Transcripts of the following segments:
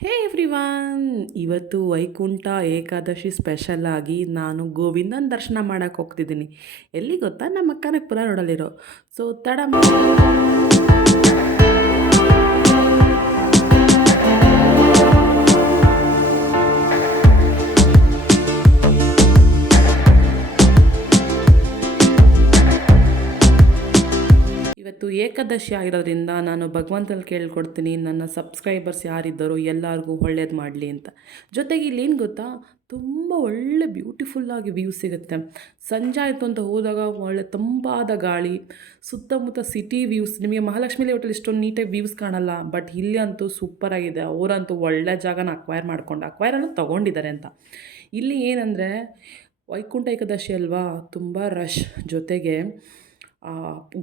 ಹೇ everyone! ಇವತ್ತು Vaikuntha Ekadashi special ಆಗಿ ನಾನು ಗೋವಿಂದನ ದರ್ಶನ ಮಾಡೋಕ್ಕೆ ಹೋಗ್ತಿದ್ದೀನಿ. ಎಲ್ಲಿ ಗೊತ್ತಾ? ನಮ್ಮ ಕನಕಪುರ ನೋಡಲಿರೋ ಸೊ ತಡ ಏಕಾದಶಿ ಆಗಿರೋದ್ರಿಂದ ನಾನು ಭಗವಂತಲ್ಲಿ ಕೇಳ್ಕೊಡ್ತೀನಿ, ನನ್ನ ಸಬ್ಸ್ಕ್ರೈಬರ್ಸ್ ಯಾರಿದ್ದಾರೋ ಎಲ್ಲರಿಗೂ ಒಳ್ಳೇದು ಮಾಡಲಿ ಅಂತ. ಜೊತೆಗೆ ಇಲ್ಲಿ ಏನು ಗೊತ್ತಾ? ತುಂಬ ಒಳ್ಳೆ ಬ್ಯೂಟಿಫುಲ್ಲಾಗಿ ವ್ಯೂ ಸಿಗುತ್ತೆ. ಸಂಜೆ ಆಯಿತು ಅಂತ ಹೋದಾಗ ಒಳ್ಳೆ ತಂಪಾದ ಗಾಳಿ, ಸುತ್ತಮುತ್ತ ಸಿಟಿ ವ್ಯೂಸ್ ನಿಮಗೆ ಮಹಾಲಕ್ಷ್ಮಿ ಹೋಟೆಲ್ ಇಷ್ಟೊಂದು ನೀಟಾಗಿ ವ್ಯೂಸ್ ಕಾಣಲ್ಲ ಬಟ್ ಇಲ್ಲಿ ಅಂತೂ ಸೂಪರಾಗಿದೆ ಅವರಂತೂ ಒಳ್ಳೆ ಜಾಗನ ಅಕ್ವೈರ್ ಮಾಡ್ಕೊಂಡು ಅಕ್ವೈರನ್ನು ತೊಗೊಂಡಿದ್ದಾರೆ ಅಂತ. ಇಲ್ಲಿ ಏನಂದರೆ, ವೈಕುಂಠ ಏಕಾದಶಿ ಅಲ್ವಾ? ತುಂಬ ರಶ್ ಜೊತೆಗೆ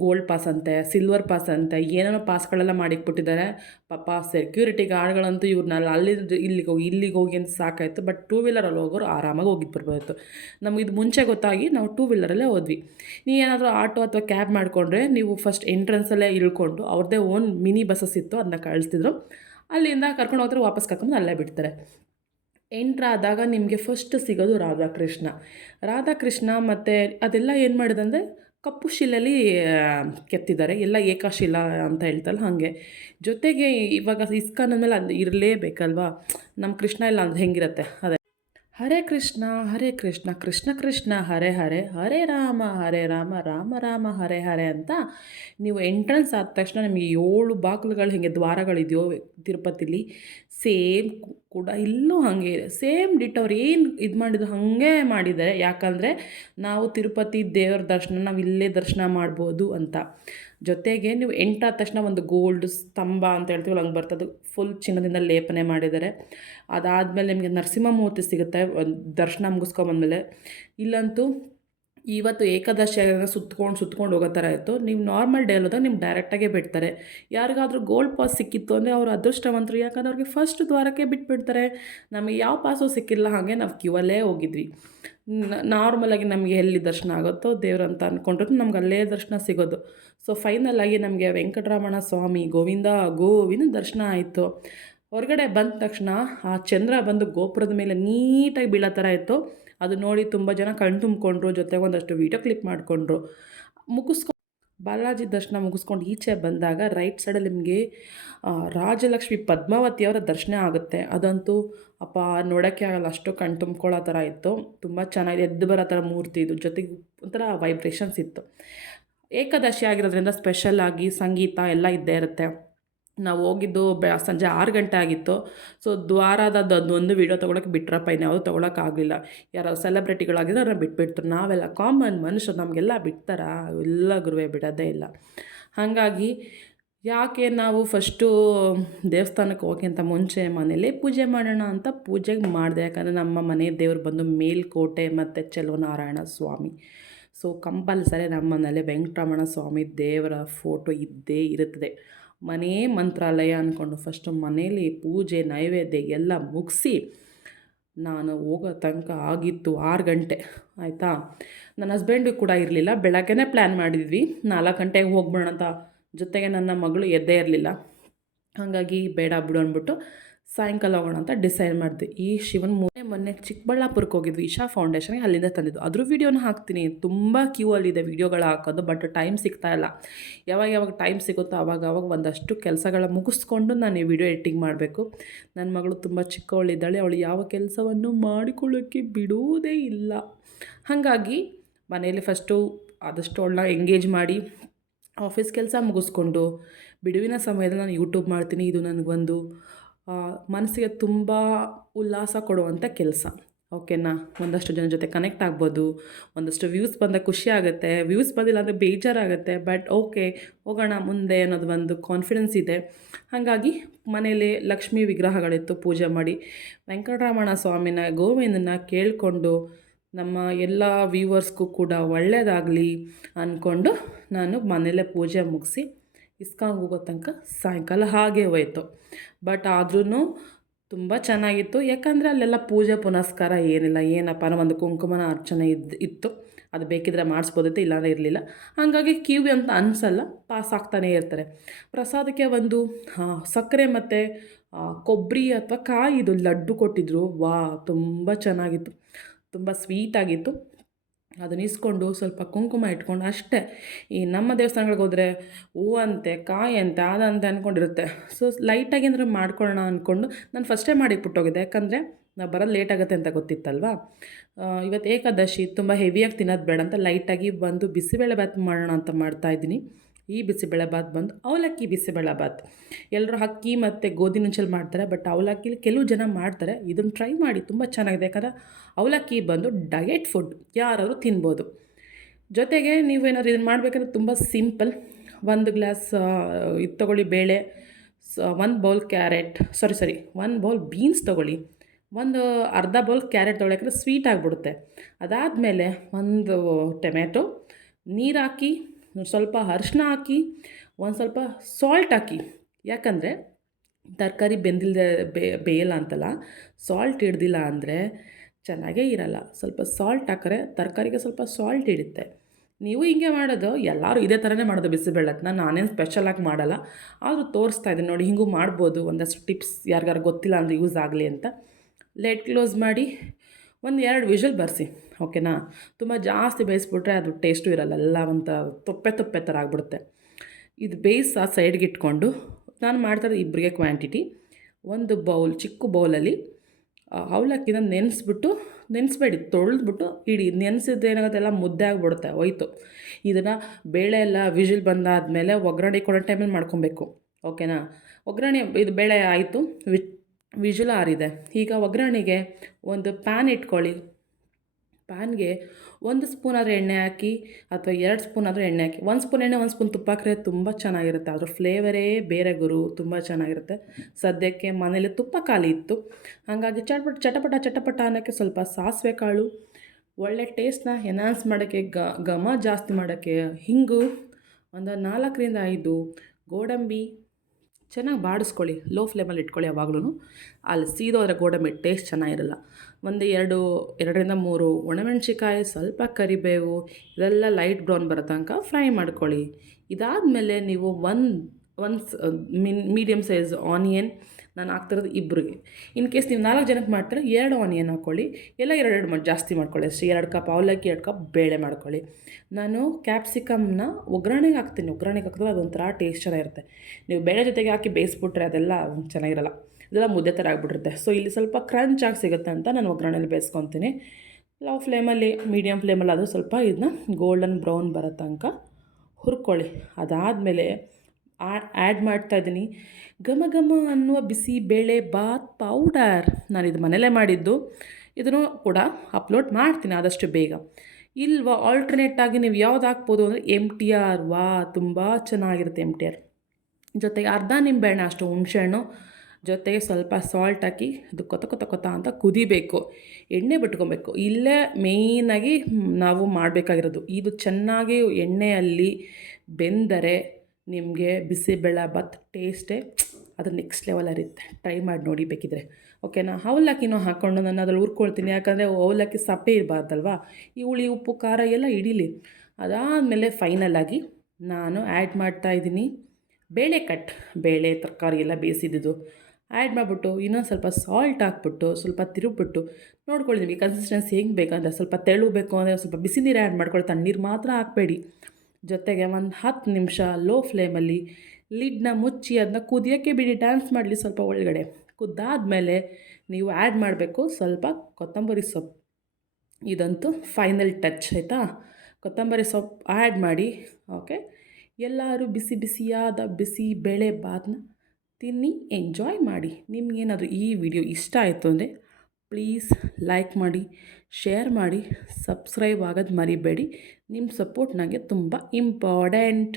ಗೋಲ್ಡ್ ಪಾಸ್ ಅಂತೆ ಸಿಲ್ವರ್ ಪಾಸ್ ಅಂತೆ, ಏನೇನೋ ಪಾಸ್ಗಳೆಲ್ಲ ಮಾಡಿಕ್ಬಿಟ್ಟಿದ್ದಾರೆ ಪಾಪ ಸೆಕ್ಯೂರಿಟಿ ಗಾರ್ಡ್ಗಳಂತೂ ಇವ್ರನ್ನ ಅಲ್ಲಿ ಇಲ್ಲಿಗೆ ಹೋಗಿ ಇಲ್ಲಿಗೆ ಹೋಗಿ ಅಂತ ಸಾಕಾಯಿತು. ಬಟ್ ಟೂ ವೀಲರಲ್ಲಿ ಹೋಗೋರು ಆರಾಮಾಗಿ ಹೋಗಿದ್ದು ಬರ್ಬೋದಿತ್ತು. ನಮಗೆ ಮುಂಚೆ ಗೊತ್ತಾಗಿ ನಾವು ಟೂ ವೀಲರಲ್ಲೇ ಹೋದ್ವಿ. ನೀವು ಏನಾದರೂ ಆಟೋ ಅಥವಾ ಕ್ಯಾಬ್ ಮಾಡಿಕೊಂಡ್ರೆ ನೀವು ಫಸ್ಟ್ ಎಂಟ್ರೆನ್ಸಲ್ಲೇ ಇಳ್ಕೊಂಡು ಅವ್ರದ್ದೇ ಓನ್ ಮಿನಿ ಬಸ್ಸಸ್ ಇತ್ತು ಅದನ್ನ ಕಳಿಸ್ತಿದ್ರು. ಅಲ್ಲಿಂದ ಕರ್ಕೊಂಡು ಹೋದ್ರೆ ವಾಪಸ್ ಕರ್ಕೊಂಡು ಅಲ್ಲೇ ಬಿಡ್ತಾರೆ. ಎಂಟ್ರಾದಾಗ ನಿಮಗೆ ಫಸ್ಟ್ ಸಿಗೋದು ರಾಧಾಕೃಷ್ಣ. ರಾಧಾಕೃಷ್ಣ ಮತ್ತು ಅದೆಲ್ಲ ಏನು ಮಾಡಿದಂದರೆ ಕಪ್ಪು ಶಿಲೆಯಲ್ಲಿ ಕೆತ್ತಿದ್ದಾರೆ. ಎಲ್ಲ ಏಕಶಿಲಾ ಅಂತ ಹೇಳ್ತಲ್ಲ ಹಾಗೆ. ಜೊತೆಗೆ ಇವಾಗ ಇಸ್ಕಾನ್ ಅಂದಮೇಲೆ ಅದು ಇರಲೇಬೇಕಲ್ವಾ? ನಮ್ಮ ಕೃಷ್ಣ ಇಲ್ಲ ಅಂದ್ರೆ ಹೆಂಗಿರುತ್ತೆ? ಅದೇ. ಹರೇ ಕೃಷ್ಣ ಹರೇ ಕೃಷ್ಣ ಕೃಷ್ಣ ಕೃಷ್ಣ, ಹರೇ ಹರೇ ಹರೇ ರಾಮ ಹರೇ ರಾಮ ರಾಮ ರಾಮ, ಹರೇ ಹರೇ ಅಂತ ನೀವು ಎಂಟ್ರೆನ್ಸ್ ಆದ ತಕ್ಷಣ ನಿಮಗೆ ಏಳು ಬಾಗಿಲುಗಳು ಹಿಂಗೆ ದ್ವಾರಗಳಿದೆಯೋ ತಿರುಪತಿಲಿ ಸೇಮ್ ಕೂಡ ಇಲ್ಲೂ ಹಾಗೆ ಇದೆ. ಸೇಮ್ ಡಿಟ್ ಅವ್ರು ಏನು ಇದು ಮಾಡಿದ್ರು ಹಾಗೆ ಮಾಡಿದ್ದಾರೆ. ಯಾಕಂದರೆ ನಾವು ತಿರುಪತಿ ದೇವ್ರ ದರ್ಶನ, ನಾವು ಇಲ್ಲೇ ದರ್ಶನ ಮಾಡ್ಬೋದು ಅಂತ. ಜೊತೆಗೆ ನೀವು ಎಂಟಾದ ತಕ್ಷಣ ಒಂದು ಗೋಲ್ಡ್ ಸ್ತಂಭ ಅಂತ ಹೇಳ್ತೀವಲ್ಲ, ಹಂಗೆ ಬರ್ತದೆ. ಫುಲ್ ಚಿನ್ನದಿಂದ ಲೇಪನೆ ಮಾಡಿದ್ದಾರೆ. ಅದಾದಮೇಲೆ ನಿಮಗೆ ನರಸಿಂಹಮೂರ್ತಿ ಸಿಗುತ್ತೆ. ಒಂದ್ ದರ್ಶನ ಮುಗಿಸ್ಕೊಂಬಂದಮೇಲೆ. ಇಲ್ಲಂತೂ ಇವತ್ತು ಏಕಾದಶಿ ಆಗ ಸುತ್ಕೊಂಡು ಸುತ್ಕೊಂಡು ಹೋಗೋ ಥರ ಇತ್ತು. ನೀವು ನಾರ್ಮಲ್ ಡೇ ಅಲ್ಲೋದಾಗ ನಿಮ್ಗೆ ಡೈರೆಕ್ಟಾಗೇ ಬಿಡ್ತಾರೆ. ಯಾರಿಗಾದರೂ ಗೋಲ್ಡ್ ಪಾಸ್ ಸಿಕ್ಕಿತ್ತು ಅಂದರೆ ಅವರು ಅದೃಷ್ಟವಂತರು. ಯಾಕಂದ್ರೆ ಅವ್ರಿಗೆ ಫಸ್ಟ್ ದ್ವಾರಕ್ಕೆ ಬಿಟ್ಬಿಡ್ತಾರೆ. ನಮಗೆ ಯಾವ ಪಾಸು ಸಿಕ್ಕಿಲ್ಲ, ಹಾಗೆ ನಾವು ಕ್ಯೂವಲ್ಲೇ ಹೋಗಿದ್ವಿ. ನಾರ್ಮಲಾಗಿ ನಮಗೆ ಎಲ್ಲಿ ದರ್ಶನ ಆಗುತ್ತೋ ದೇವ್ರಂತ ಅಂದ್ಕೊಂಡಿರೋದು ನಮ್ಗೆ ಅಲ್ಲೇ ದರ್ಶನ ಸಿಗೋದು. ಸೊ ಫೈನಲಾಗಿ ನಮಗೆ ವೆಂಕಟರಮಣ ಸ್ವಾಮಿ, ಗೋವಿಂದ ಗೋವಿನ ದರ್ಶನ ಆಯಿತು. ಹೊರಗಡೆ ಬಂದ ತಕ್ಷಣ ಆ ಚಂದ್ರ ಬಂದು ಗೋಪುರದ ಮೇಲೆ ನೀಟಾಗಿ ಬೀಳೋ ಥರ ಇತ್ತು. ಅದು ನೋಡಿ ತುಂಬ ಜನ ಕಣ್ ತುಂಬಿಕೊಂಡ್ರು, ಜೊತೆಗೆ ಒಂದಷ್ಟು ವೀಡಿಯೋ ಕ್ಲಿಪ್ ಮಾಡಿಕೊಂಡ್ರು. ಮುಗಿಸ್ಕೊ ಬಾಲಾಜಿ ದರ್ಶನ ಮುಗಿಸ್ಕೊಂಡು ಈಚೆ ಬಂದಾಗ ರೈಟ್ ಸೈಡಲ್ಲಿ ನಿಮಗೆ ರಾಜಲಕ್ಷ್ಮಿ ಪದ್ಮಾವತಿಯವರ ದರ್ಶನ ಆಗುತ್ತೆ. ಅದಂತೂ, ಅಪ್ಪ, ನೋಡೋಕ್ಕೆ ಆಗಲ್ಲ, ಅಷ್ಟು ಕಣ್ ತುಂಬ್ಕೊಳ್ಳೋ ಥರ ಇತ್ತು. ತುಂಬ ಚೆನ್ನಾಗಿ ಎದ್ದು ಬರೋ ಥರ ಮೂರ್ತಿ ಇದು. ಜೊತೆಗೆ ಒಂಥರ ವೈಬ್ರೇಷನ್ಸ್ ಇತ್ತು. ಏಕಾದಶಿ ಆಗಿರೋದ್ರಿಂದ ಸ್ಪೆಷಲ್ ಆಗಿ ಸಂಗೀತ ಎಲ್ಲ ಇದ್ದೇ ಇರುತ್ತೆ. ನಾವು ಹೋಗಿದ್ದು ಸಂಜೆ ಆರು ಗಂಟೆ ಆಗಿತ್ತು. ಸೊ, ದ್ವಾರದ ಅದೊಂದು ವೀಡಿಯೋ ತೊಗೊಳಕ್ಕೆ ಬಿಟ್ರಪ್ಪ, ಇನ್ಯಾವುದು ತೊಗೊಳಕ್ಕಾಗಲಿಲ್ಲ ಯಾರೋ ಸೆಲೆಬ್ರಿಟಿಗಳಾಗಿದ್ರೆ ಅವ್ರನ್ನ ಬಿಟ್ಬಿಡ್ತಾರೆ. ನಾವೆಲ್ಲ ಕಾಮನ್ ಮನುಷ್ಯರು, ನಮಗೆಲ್ಲ ಬಿಡ್ತಾರ. ಎಲ್ಲ ಗುರುವೇ, ಬಿಡೋದೇ ಇಲ್ಲ. ಹಾಗಾಗಿ, ಯಾಕೆ ನಾವು ಫಸ್ಟು ದೇವಸ್ಥಾನಕ್ಕೆ ಹೋಗೋಕ್ಕಿಂತ ಮುಂಚೆ ಮನೇಲಿ ಪೂಜೆ ಮಾಡೋಣ ಅಂತ ಪೂಜೆಗೆ ಮಾಡಿದೆ. ಯಾಕಂದರೆ ನಮ್ಮ ಮನೆ ದೇವ್ರು ಬಂದು ಮೇಲ್ಕೋಟೆ ಮತ್ತು ಚೆಲುವನಾರಾಯಣ ಸ್ವಾಮಿ. ಸೊ, ಕಂಪಲ್ಸರಿ ನಮ್ಮ ಮನೇಲಿ ವೆಂಕಟರಮಣ ಸ್ವಾಮಿ ದೇವರ ಫೋಟೋ ಇದ್ದೇ ಇರುತ್ತದೆ. ಮನೇ ಮಂತ್ರಾಲಯ ಅಂದ್ಕೊಂಡು ಫಸ್ಟು ಮನೆಯಲ್ಲಿ ಪೂಜೆ, ನೈವೇದ್ಯ ಎಲ್ಲ ಮುಗಿಸಿ ನಾನು ಹೋಗೋ ತನಕ ಆಗಿತ್ತು ಆರು ಗಂಟೆ, ಆಯಿತಾ? ನನ್ನ ಹಸ್ಬೆಂಡು ಕೂಡ ಇರಲಿಲ್ಲ, ಬೆಳಗ್ಗೆನೇ ಪ್ಲ್ಯಾನ್ ಮಾಡಿದ್ವಿ, ನಾಲ್ಕು ಗಂಟೆಗೆ ಹೋಗ್ಬಿಡೋಣ ಅಂತ. ಜೊತೆಗೆ ನನ್ನ ಮಗಳು ಎದ್ದೇ ಇರಲಿಲ್ಲ. ಹಾಗಾಗಿ ಬೇಡ ಬಿಡು ಅಂದ್ಬಿಟ್ಟು ಸಾಯಂಕಾಲ ಹೋಗೋಣ ಅಂತ ಡಿಸೈಡ್ ಮಾಡಿದೆ. ಈ ಶಿವನ್ ಮೊನ್ನೆ ಮೊನ್ನೆ ಚಿಕ್ಕಬಳ್ಳಾಪುರಕ್ಕೆ ಹೋಗಿದ್ವಿ. ಇಶಾ ಫೌಂಡೇಶನ್ಗೆ ಅಲ್ಲಿಂದ ತಂದಿದ್ದು. ಅದ್ರ ವೀಡಿಯೋನ ಹಾಕ್ತೀನಿ. ತುಂಬ ಕ್ಯೂ ಅಲ್ಲಿದೆ ವೀಡಿಯೋಗಳು ಹಾಕೋದು, ಬಟ್ ಟೈಮ್ ಸಿಗ್ತಾ ಇಲ್ಲ. ಯಾವಾಗ ಯಾವಾಗ ಟೈಮ್ ಸಿಗುತ್ತೋ ಆವಾಗ ಆವಾಗ ಒಂದಷ್ಟು ಕೆಲಸಗಳ ಮುಗಿಸ್ಕೊಂಡು ನಾನು ಈ ವಿಡಿಯೋ ಎಡಿಟಿಂಗ್ ಮಾಡಬೇಕು. ನನ್ನ ಮಗಳು ತುಂಬ ಚಿಕ್ಕವಳಿದ್ದಾಳೆ. ಅವಳು ಯಾವ ಕೆಲಸವನ್ನು ಮಾಡಿಕೊಳ್ಳೋಕ್ಕೆ ಬಿಡುವುದೇ ಇಲ್ಲ. ಹಾಗಾಗಿ ಮನೆಯಲ್ಲಿ ಫಸ್ಟು ಆದಷ್ಟು ಅವಳನ್ನ ಎಂಗೇಜ್ ಮಾಡಿ ಆಫೀಸ್ ಕೆಲಸ ಮುಗಿಸ್ಕೊಂಡು ಬಿಡುವಿನ ಸಮಯದಲ್ಲಿ ನಾನು ಯೂಟ್ಯೂಬ್ ಮಾಡ್ತೀನಿ. ಇದು ನನಗೊಂದು ಮನಸ್ಸಿಗೆ ತುಂಬ ಉಲ್ಲಾಸ ಕೊಡುವಂಥ ಕೆಲಸ. ಓಕೆನಾ ಒಂದಷ್ಟು ಜನ ಜೊತೆ ಕನೆಕ್ಟ್ ಆಗ್ಬೋದು. ಒಂದಷ್ಟು ವ್ಯೂಸ್ ಬಂದಾಗ ಖುಷಿ ಆಗುತ್ತೆ. ವ್ಯೂಸ್ ಬಂದಿಲ್ಲ ಅಂದರೆ ಬೇಜಾರಾಗುತ್ತೆ. ಬಟ್ ಓಕೆ ಹೋಗೋಣ ಮುಂದೆ ಅನ್ನೋದು ಒಂದು ಕಾನ್ಫಿಡೆನ್ಸ್ ಇದೆ. ಹಾಗಾಗಿ ಮನೆಯಲ್ಲಿ ಲಕ್ಷ್ಮೀ ವಿಗ್ರಹಗಳಿತ್ತು, ಪೂಜೆ ಮಾಡಿ. ವೆಂಕಟರಮಣ ಸ್ವಾಮಿನ, ಗೋವಿಂದನ ಕೇಳಿಕೊಂಡು ನಮ್ಮ ಎಲ್ಲ ವ್ಯೂವರ್ಸ್ಗೂ ಕೂಡ ಒಳ್ಳೆಯದಾಗಲಿ ಅಂದ್ಕೊಂಡು ನಾನು ಮನೆಯಲ್ಲೇ ಪೂಜೆ ಮುಗಿಸಿ ಇಸ್ಕಾನ್ಗೆ ಹೋಗೋ ತನಕ ಸಾಯಂಕಾಲ ಹಾಗೆ ಹೋಯ್ತು. ಬಟ್ ಆದ್ರೂ ತುಂಬ ಚೆನ್ನಾಗಿತ್ತು. ಯಾಕಂದರೆ ಅಲ್ಲೆಲ್ಲ ಪೂಜೆ, ಪುನಸ್ಕಾರ ಏನಿಲ್ಲ. ಏನಪ್ಪ ಅನ್ನೋ ಒಂದು ಕುಂಕುಮನ ಅರ್ಚನೆ ಇದ್ದು ಇತ್ತು. ಅದು ಬೇಕಿದ್ರೆ ಮಾಡಿಸ್ಬೋದಿತ್ತು, ಇಲ್ಲಾಂದ್ರೆ ಇರಲಿಲ್ಲ. ಹಾಗಾಗಿ ಕ್ಯೂ ಅಂತ ಅನಿಸಲ್ಲ, ಪಾಸ್ ಆಗ್ತಾನೆ ಇರ್ತಾರೆ. ಪ್ರಸಾದಕ್ಕೆ ಒಂದು ಸಕ್ಕರೆ ಮತ್ತು ಕೊಬ್ಬರಿ ಅಥವಾ ಕಾಯಿದು ಲಡ್ಡು ಕೊಟ್ಟಿದ್ರು. ವಾ, ತುಂಬ ಚೆನ್ನಾಗಿತ್ತು. ತುಂಬ ಸ್ವೀಟಾಗಿತ್ತು ಅದನ್ನ ಇಸ್ಕೊಂಡು ಸ್ವಲ್ಪ ಕುಂಕುಮ ಇಟ್ಕೊಂಡು ಅಷ್ಟೇ ಈ ನಮ್ಮ ದೇವಸ್ಥಾನಗಳಿಗೆ ಹೋದರೆ ಹೂವಂತೆ, ಕಾಯಂತೆ ಅದಂತೆ ಅಂದ್ಕೊಂಡಿರುತ್ತೆ ಸೊ ಲೈಟಾಗಿ ಅಂದರೆ ಮಾಡ್ಕೊಳ್ಳೋಣ ಅಂದ್ಕೊಂಡು ನಾನು ಫಸ್ಟೇ ಮಾಡಿ ಬಿಟ್ಟೋಗಿದ್ದೆ. ಯಾಕಂದರೆ ನಾವು ಬರೋದು ಲೇಟ್ ಆಗುತ್ತೆ ಅಂತ ಗೊತ್ತಿತ್ತಲ್ವಾ? ಇವತ್ತು ಏಕಾದಶಿ, ತುಂಬ ಹೆವಿಯಾಗಿ ತಿನ್ನೋದು ಬೇಡ ಅಂತ ಲೈಟಾಗಿ ಬಂದು ಬಿಸಿಬೇಳೆ ಬಾತ್ ಮಾಡೋಣ ಅಂತ ಮಾಡ್ತಾಯಿದ್ದೀನಿ ಈ ಬಿಸಿಬೇಳೆಬಾತ್ ಬಂದು ಅವಲಕ್ಕಿ ಬಿಸಿಬೇಳೆಬಾತ್ ಎಲ್ಲರೂ ಅಕ್ಕಿ ಮತ್ತು ಗೋಧಿ ನುಂಚಲ್ಲಿ ಮಾಡ್ತಾರೆ ಬಟ್ ಅವಲಕ್ಕಿಲಿ ಕೆಲವು ಜನ ಮಾಡ್ತಾರೆ. ಇದನ್ನು ಟ್ರೈ ಮಾಡಿ ತುಂಬ ಚೆನ್ನಾಗಿದೆ. ಯಾಕಂದರೆ ಅವಲಕ್ಕಿ ಬಂದು ಡಯೆಟ್ ಫುಡ್ ಯಾರಾದರೂ ತಿನ್ಬೋದು. ಜೊತೆಗೆ ನೀವೇನಾದ್ರು ಇದನ್ನು ಮಾಡಬೇಕಂದ್ರೆ ತುಂಬ ಸಿಂಪಲ್ ಒಂದು ಗ್ಲಾಸ್ ಇದು ತೊಗೊಳ್ಳಿ ಬೇಳೆ ಒಂದು ಬೌಲ್ ಕ್ಯಾರೆಟ್ ಸಾರಿ ಸಾರಿ ಒಂದು ಬೌಲ್ ಬೀನ್ಸ್ ತೊಗೊಳ್ಳಿ. ಒಂದು ಅರ್ಧ ಬೌಲ್ ಕ್ಯಾರೆಟ್ ತೊಗೊಳಕ್ಕೆ ಸ್ವೀಟ್ ಆಗಿಬಿಡುತ್ತೆ. ಅದಾದಮೇಲೆ ಒಂದು ಟೊಮೆಟೊ ನೀರಾಕಿ ಸ್ವಲ್ಪ ಅರ್ಶಿನ ಹಾಕಿ, ಒಂದು ಸ್ವಲ್ಪ ಸಾಲ್ಟ್ ಹಾಕಿ. ಯಾಕಂದರೆ ತರಕಾರಿ ಬೆಂದಿಲ್ಲದೆ ಬೇಯಲ್ಲ ಅಂತಲ್ಲ ಸಾಲ್ಟ್ ಹಿಡ್ದಿಲ್ಲ ಅಂದರೆ ಚೆನ್ನಾಗೇ ಇರಲ್ಲ. ಸ್ವಲ್ಪ ಸಾಲ್ಟ್ ಹಾಕರೆ ತರಕಾರಿಗೆ ಸ್ವಲ್ಪ ಸಾಲ್ಟ್ ಹಿಡುತ್ತೆ. ನೀವು ಹಿಂಗೆ ಮಾಡೋದು, ಎಲ್ಲರೂ ಇದೇ ಥರನೇ ಮಾಡೋದು ಬಿಸಿಬೇಳೆತ್ನ ನಾನೇನು ಸ್ಪೆಷಲಾಗಿ ಮಾಡಲ್ಲ. ಆದರೂ ತೋರಿಸ್ತಾ ಇದ್ದೀನಿ ನೋಡಿ, ಹಿಂಗೂ ಮಾಡ್ಬೋದು. ಒಂದಷ್ಟು ಟಿಪ್ಸ್ ಯಾರಿಗಾರು ಗೊತ್ತಿಲ್ಲ ಅಂದರೆ ಯೂಸ್ ಆಗಲಿ ಅಂತ. ಲೇಟ್ ಕ್ಲೋಸ್ ಮಾಡಿ ಒಂದು ಎರಡು ವಿಷಲ್ ಬರೆಸಿ ಓಕೆನಾ ತುಂಬ ಜಾಸ್ತಿ ಬೇಯಿಸ್ಬಿಟ್ರೆ ಅದು ಟೇಸ್ಟು ಇರಲ್ಲ, ಎಲ್ಲ ಒಂಥರ ತೊಪ್ಪೆ ತೊಪ್ಪೆ ಥರ ಆಗಿಬಿಡುತ್ತೆ. ಇದು ಬೇಯಿಸಿ ಆ ಸೈಡ್ಗೆ ಇಟ್ಕೊಂಡು, ನಾನು ಮಾಡ್ತಾರೆ ಇಬ್ಬರಿಗೆ ಕ್ವಾಂಟಿಟಿ ಒಂದು ಬೌಲ್ ಚಿಕ್ಕ ಬೌಲಲ್ಲಿ ಅವಲಕ್ಕಿನ ನೆನೆಸ್ಬಿಟ್ಟು, ನೆನೆಸ್ಬೇಡಿ, ತೊಳೆದ್ಬಿಟ್ಟು, ಇಡಿ ನೆನೆಸಿದ್ದು ಏನಾಗುತ್ತೆ, ಎಲ್ಲ ಮುದ್ದೆ ಆಗಿಬಿಡುತ್ತೆ, ಹೋಯ್ತು. ಇದನ್ನು ಬೇಳೆ ಎಲ್ಲ ವಿಜಿಲ್ ಬಂದಾದಮೇಲೆ ಒಗ್ಗರಣೆ ಕೊಡೋ ಟೈಮಲ್ಲಿ ಮಾಡ್ಕೊಬೇಕು ಓಕೆನಾ ಒಗ್ಗರಣೆ, ಇದು ಬೇಳೆ ಆಯಿತು ವಿಜುಲ್ ಆರಿದೆ ಈಗ ಒಗ್ಗರಣೆಗೆ ಒಂದು ಪ್ಯಾನ್ ಇಟ್ಕೊಳ್ಳಿ. ಪ್ಯಾನ್ಗೆ ಒಂದು ಸ್ಪೂನ್ ಆದರೂ ಎಣ್ಣೆ ಹಾಕಿ ಅಥವಾ ಎರಡು ಸ್ಪೂನ್ ಆದರೂ ಎಣ್ಣೆ ಹಾಕಿ. ಒಂದು ಸ್ಪೂನ್ ಎಣ್ಣೆ, ಒಂದು ಸ್ಪೂನ್ ತುಪ್ಪ ಹಾಕಿದ್ರೆ ತುಂಬ ಚೆನ್ನಾಗಿರುತ್ತೆ. ಅದ್ರ ಫ್ಲೇವರೇ ಬೇರೆ ಗುರು, ತುಂಬ ಚೆನ್ನಾಗಿರುತ್ತೆ. ಸದ್ಯಕ್ಕೆ ಮನೇಲಿ ತುಪ್ಪ ಖಾಲಿ ಇತ್ತು. ಹಾಗಾಗಿ ಚಟಪಟ ಚಟಪಟ ಚಟಪಟ ಅನ್ನೋಕ್ಕೆ ಸ್ವಲ್ಪ ಸಾಸಿವೆ ಕಾಳು, ಒಳ್ಳೆ ಟೇಸ್ಟ್ನ ಎನ್ಹಾನ್ಸ್ ಮಾಡೋಕ್ಕೆ ಘಮ ಜಾಸ್ತಿ ಮಾಡೋಕ್ಕೆ ಹಿಂಗು ಒಂದು ನಾಲ್ಕರಿಂದ ಐದು ಗೋಡಂಬಿ ಚೆನ್ನಾಗಿ ಬಾಡಿಸ್ಕೊಳ್ಳಿ ಲೋ ಫ್ಲೇಮಲ್ಲಿ ಇಟ್ಕೊಳ್ಳಿ ಯಾವಾಗ್ಲೂ ಅಲ್ಲಿ ಸೀದೋದ್ರೆ ಗೋಡಂಬಿ ಟೇಸ್ಟ್ ಚೆನ್ನಾಗಿರಲ್ಲ. ಒಂದು ಎರಡು, ಎರಡರಿಂದ ಮೂರು ಒಣಮೆಣ್ಸಿಕಾಯಿ ಸ್ವಲ್ಪ ಕರಿಬೇವು, ಇದೆಲ್ಲ ಲೈಟ್ ಬ್ರೌನ್ ಬರೋ ತನಕ ಫ್ರೈ ಮಾಡ್ಕೊಳ್ಳಿ. ಇದಾದಮೇಲೆ ನೀವು ಒಂದು ಒಂದು ಮೀಡಿಯಮ್ ಸೈಜ್ ಆನಿಯನ್ ನಾನು ಹಾಕ್ತಿರೋದು ಇಬ್ಬರಿಗೆ ಇನ್ ಕೇಸ್ ನೀವು ನಾಲ್ಕು ಜನಕ್ಕೆ ಮಾಡ್ತಾರೆ, ಎರಡು ಆನಿಯನ್ ಹಾಕ್ಕೊಳ್ಳಿ ಎಲ್ಲ ಎರಡೆರಡು ಎರಡು ಮಾಡಿ ಜಾಸ್ತಿ ಮಾಡ್ಕೊಳ್ಳಿ ಅಷ್ಟೇ. ಎರಡು ಕಪ್ ಅವಲಕ್ಕಿ, ಎರಡು ಕಪ್ ಬೇಳೆ ಮಾಡ್ಕೊಳ್ಳಿ. ನಾನು ಕ್ಯಾಪ್ಸಿಕಮ್ನ ಒಗ್ಗರಣೆಗೆ ಹಾಕ್ತೀನಿ. ಒಗ್ಗರಣೆಗೆ ಹಾಕಿದ್ರೆ ಅದೊಂಥರ ಟೇಸ್ಟ್ ಚೆನ್ನಾಗಿರುತ್ತೆ. ನೀವು ಬೇಳೆ ಜೊತೆಗೆ ಹಾಕಿ ಬೇಯಿಸ್ಬಿಟ್ರೆ ಅದೆಲ್ಲ ಚೆನ್ನಾಗಿರಲ್ಲ. ಇದೆಲ್ಲ ಮುದ್ದೆ ಥರ ಆಗಿಬಿಟ್ಟಿರುತ್ತೆ. ಸೊ ಇಲ್ಲಿ ಸ್ವಲ್ಪ ಕ್ರಂಚಾಗಿ ಸಿಗುತ್ತೆ ಅಂತ ನಾನು ಒಗ್ಗರಣೆಯಲ್ಲಿ ಬೇಯಿಸ್ಕೊತೀನಿ. ಲವ್ ಫ್ಲೇಮಲ್ಲಿ ಮೀಡಿಯಮ್ ಫ್ಲೇಮಲ್ಲಿ ಅದು ಸ್ವಲ್ಪ ಇದನ್ನ ಗೋಲ್ಡನ್ ಬ್ರೌನ್ ಬರೋ ತನಕ ಹುರ್ಕೊಳ್ಳಿ. ಅದಾದಮೇಲೆ ಆ್ಯಡ್ ಮಾಡ್ತಾಯಿದ್ದೀನಿ ಘಮ ಘಮ ಅನ್ನುವ ಬಿಸಿ ಬೇಳೆ ಬಾತ್ ಪೌಡರ್ ನಾನು ಇದು ಮನೆಯಲ್ಲೇ ಮಾಡಿದ್ದು. ಇದನ್ನು ಕೂಡ ಅಪ್ಲೋಡ್ ಮಾಡ್ತೀನಿ ಆದಷ್ಟು ಬೇಗ. ಇಲ್ವಾ ಆಲ್ಟರ್ನೇಟಾಗಿ ನೀವು ಯಾವ್ದು ಹಾಕ್ಬೋದು ಅಂದರೆ ಎಂ ಟಿ ಆರ್ ವಾ, ತುಂಬ ಚೆನ್ನಾಗಿರುತ್ತೆ ಎಂ ಟಿ ಆರ್ ಜೊತೆಗೆ ಅರ್ಧ ನಿಂಬೆಹಣ್ಣು, ಅಷ್ಟು ಹುಣಸೆಹಣ್ಣು, ಜೊತೆಗೆ ಸ್ವಲ್ಪ ಸಾಲ್ಟ್ ಹಾಕಿ ಅದು ಕೊತ ಕೊತ ಕೊತ ಅಂತ ಕುದಿಬೇಕು. ಎಣ್ಣೆ ಬಿಟ್ಕೊಬೇಕು. ಇಲ್ಲೇ ಮೇಯ್ನಾಗಿ ನಾವು ಮಾಡಬೇಕಾಗಿರೋದು. ಇದು ಚೆನ್ನಾಗಿ ಎಣ್ಣೆಯಲ್ಲಿ ಬೆಂದರೆ ನಿಮಗೆ ಬಿಸಿಬೇಳೆಭಾತ್ ಟೇಸ್ಟೇ ಅದು ನೆಕ್ಸ್ಟ್ ಲೆವೆಲ್ ಇರುತ್ತೆ ಟ್ರೈ ಮಾಡಿ ನೋಡಿ ಬೇಕಿದ್ರೆ. ಓಕೆನಾ ಅವಲಕ್ಕಿನೂ ಹಾಕ್ಕೊಂಡು ನಾನು ಅದ್ರಲ್ಲಿ ಹುರ್ಕೊಳ್ತೀನಿ. ಯಾಕಂದರೆ ಅವಲಕ್ಕಿ ಸಪ್ಪೆ ಇರಬಾರ್ದಲ್ವ? ಈ ಹುಳಿ, ಉಪ್ಪು, ಖಾರ ಎಲ್ಲ ಇಡೀಲಿ ಅದಾದಮೇಲೆ ಫೈನಲಾಗಿ ನಾನು ಆ್ಯಡ್ ಮಾಡ್ತಾಯಿದ್ದೀನಿ ಬೇಳೆ ಕಟ್ ಬೇಳೆ, ತರಕಾರಿ ಎಲ್ಲ ಬೇಯಿಸಿದ್ದು. ಆ್ಯಡ್ ಮಾಡಿಬಿಟ್ಟು ಇನ್ನೊಂದು ಸ್ವಲ್ಪ ಸಾಲ್ಟ್ ಹಾಕ್ಬಿಟ್ಟು, ಸ್ವಲ್ಪ ತಿರುಗ್ಬಿಟ್ಟು ನೋಡ್ಕೊಳ್ಳಿ ನಿಮಗೆ ಕನ್ಸಿಸ್ಟೆನ್ಸಿ ಹೆಂಗೆ ಬೇಕಂದರೆ ಸ್ವಲ್ಪ ತೆಳು ಬೇಕು ಅಂದರೆ ಸ್ವಲ್ಪ ಬಿಸಿ ನೀರು ಆ್ಯಡ್ ಮಾಡ್ಕೊಳ್ಳಿ ತಣ್ಣೀರು ಮಾತ್ರ ಹಾಕಬೇಡಿ. ಜೊತೆಗೆ ಒಂದು ಹತ್ತು ನಿಮಿಷ ಲೋ ಫ್ಲೇಮಲ್ಲಿ ಲಿಡ್ನ ಮುಚ್ಚಿ ಅದನ್ನ ಕುದಿಯೋಕ್ಕೆ ಬಿಡಿ ಡ್ಯಾನ್ಸ್ ಮಾಡಲಿ ಸ್ವಲ್ಪ ಒಳಗಡೆ. ಕುದ್ದಾದಮೇಲೆ ನೀವು ಆ್ಯಡ್ ಮಾಡಬೇಕು ಸ್ವಲ್ಪ ಕೊತ್ತಂಬರಿ ಸೊಪ್ಪು. ಇದಂತೂ ಫೈನಲ್ ಟಚ್ ಆಯಿತಾ? ಕೊತ್ತಂಬರಿ ಸೊಪ್ಪು ಆ್ಯಡ್ ಮಾಡಿ ಓಕೆ ಎಲ್ಲರೂ ಬಿಸಿ ಬಿಸಿಯಾದ ಬಿಸಿ ಬೇಳೆ ಬಾತನ್ನ ತಿನ್ನಿ ಎಂಜಾಯ್ ಮಾಡಿ. ನಿಮಗೇನಾದರೂ ಈ ವಿಡಿಯೋ ಇಷ್ಟ ಆಯಿತು ಅಂದರೆ ಪ್ಲೀಸ್ ಲೈಕ್ ಮಾಡಿ ಶೇರ್ ಮಾಡಿ ಸಬ್ಸ್ಕ್ರೈಬ್ ಆಗೋದು ಮರಿಬೇಡಿ. ನಿಮ್ಮ ಸಪೋರ್ಟ್ ನನಗೆ ತುಂಬ ಇಂಪಾರ್ಟೆಂಟ್